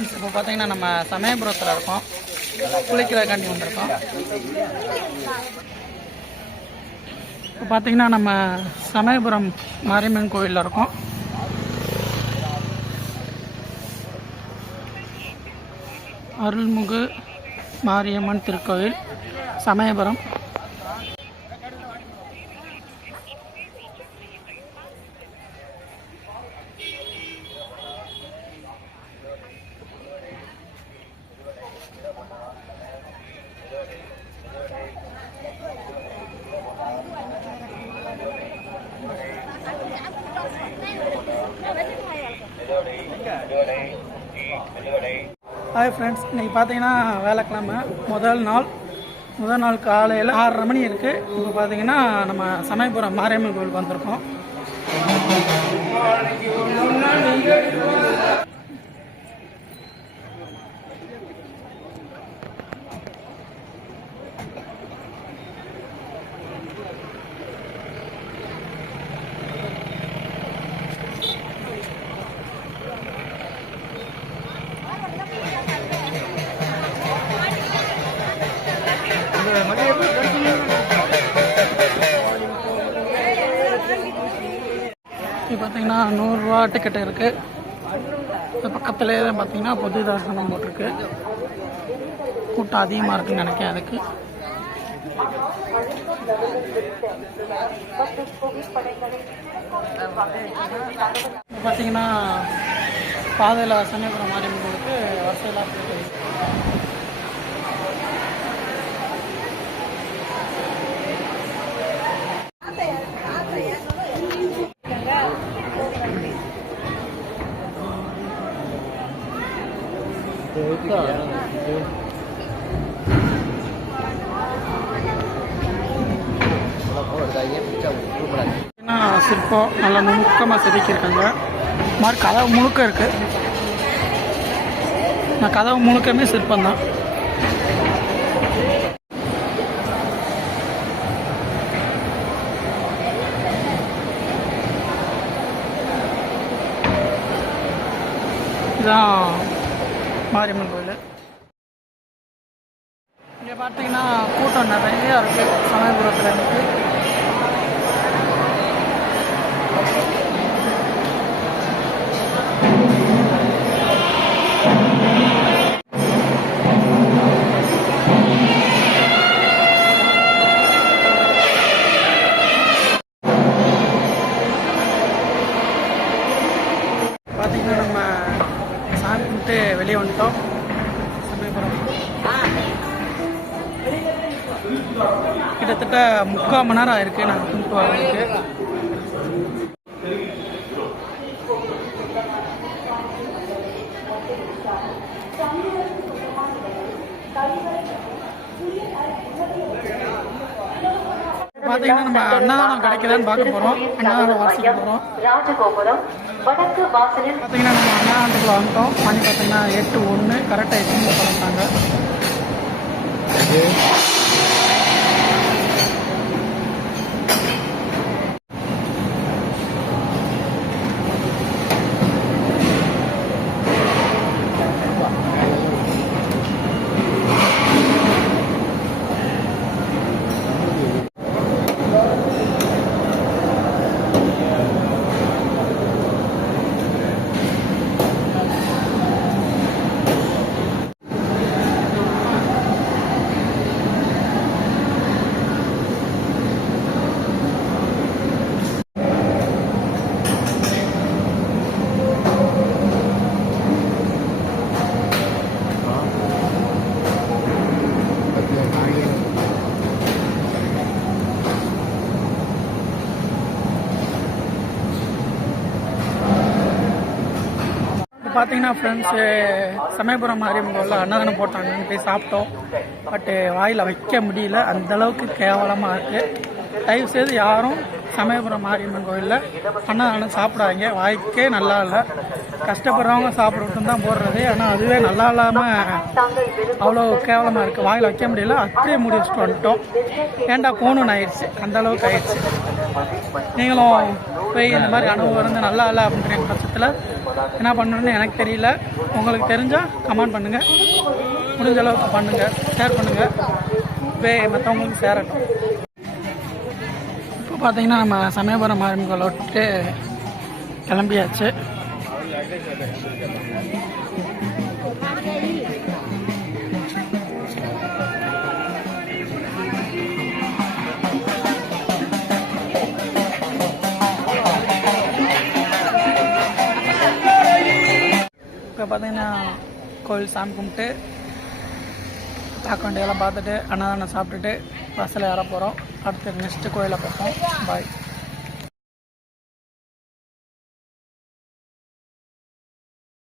Friends, இப்போ பார்த்தீங்கன்னா நம்ம சமயபுரத்தில் இருக்கோம். குளிக்கிறதுக்காண்டி வந்திருக்கோம். இப்போ பார்த்தீங்கன்னா நம்ம சமயபுரம் மாரியம்மன் கோயிலில் இருக்கோம். அருள்மிகு மாரியம்மன் திருக்கோயில் சமயபுரம். ஹாய் ஃப்ரெண்ட்ஸ், இன்றைக்கி பார்த்தீங்கன்னா வேலைக்கிழமை முதல் நாள் காலையில் 6:30 மணி இருக்குது. இப்போ பார்த்தீங்கன்னா நம்ம சமயபுரம் மாரியம்மன் கோயிலுக்கு வந்திருக்கோம். இப்போ பார்த்தீங்கன்னா 100 ரூபா டிக்கெட் இருக்குது. இது பக்கத்துலேயே தான் பார்த்தீங்கன்னா பொது தரிசனம் போட்டிருக்கு. கூட்டம் அதிகமாக இருக்குன்னு நினைக்கிறேன். அதுக்கு பார்த்தீங்கன்னா பாதையில் சமயபுரம் மாரியம்மன் கோயிலுக்கு வரிசையெல்லாம் இருக்குது. சிற்பம் நல்லா நுணுக்கமாக செதுக்கியிருக்காங்க. மாதிரி கதவு முழுக்க இருக்கு. நான் கதவு முழுக்கமே சிற்பம் தான். இதுதான் மாரியம்மன் கோயில். இங்கே பார்த்தீங்கன்னா கூட்டம் நிறைய இருக்குது சமயபுரத்தில். எனக்கு பார்த்தீங்கன்னா நம்ம சாமி கும்பிட்டு வெளியே வந்துட்டோம். சமயபுரம் கிட்டத்தட்ட 3/4 மணி நேரம் ஆயிருக்கு நாங்கள் கும்பிட்டு வர்றதுக்கு. பார்த்தீங்கன்னா நம்ம அன்னதானம் கிடைக்குதான்னு பார்க்க போகிறோம். அன்னதானம் வாசிக்க போகிறோம். பார்த்தீங்கன்னா நம்ம அன்னதானத்துக்குள்ள வந்துட்டோம். மணி பார்த்தீங்கன்னா 8:01 கரெக்டாக 8 பழந்தாங்க. பார்த்தீங்கன்னா ஃப்ரெண்ட்ஸு சமயபுரம் மாரியம்மன் கோயிலில் அன்னதானம் போட்டாங்கன்னு போய் சாப்பிட்டோம். பட்டு வாயில் வைக்க முடியல, அந்தளவுக்கு கேவலமாக இருக்குது. தயவு செய்து யாரும் சமயபுரம் மாரியம்மன் கோயிலில் அன்னதானம் சாப்பிடாதீங்க. வாய்க்கே நல்லா இல்லை. கஷ்டப்படுறவங்க சாப்பிடட்டும் தான் போடுறது. ஆனால் அதுவே நல்லா இல்லாமல் அவ்வளோ கேவலமாக இருக்குது. வாயில் வைக்க முடியல. அப்படியே மூடி வச்சுட்டு வந்துட்டோம். ஏன்டா போகணுன்னு ஆயிடுச்சு. அந்த அளவுக்கு ஆயிடுச்சு. நீங்களும் போய் இந்த மாதிரி அனுபவம் இருந்து நல்லா இல்லை அப்படின்ற பட்சத்தில் என்ன பண்ணணுன்னு எனக்கு தெரியல. உங்களுக்கு தெரிஞ்சால் கமெண்ட் பண்ணுங்கள். முடிஞ்ச அளவுக்கு பண்ணுங்கள், ஷேர் பண்ணுங்கள். மற்றவங்களுக்கு சேரட்டும். இப்போ பார்த்தீங்கன்னா நம்ம சமயபுரம் மாரியம்மன் கோயிலை விட்டு கிளம்பியாச்சு. இப்போ பார்த்தீங்கன்னா கோயில் சாமி கும்பிட்டு பார்க்க வேண்டியதெல்லாம் பார்த்துட்டு அன்னதானம் சாப்பிட்டுட்டு பஸ்ஸில் ஏற போகிறோம். அடுத்து நெக்ஸ்ட்டு கோயிலை பார்ப்போம். பாய்.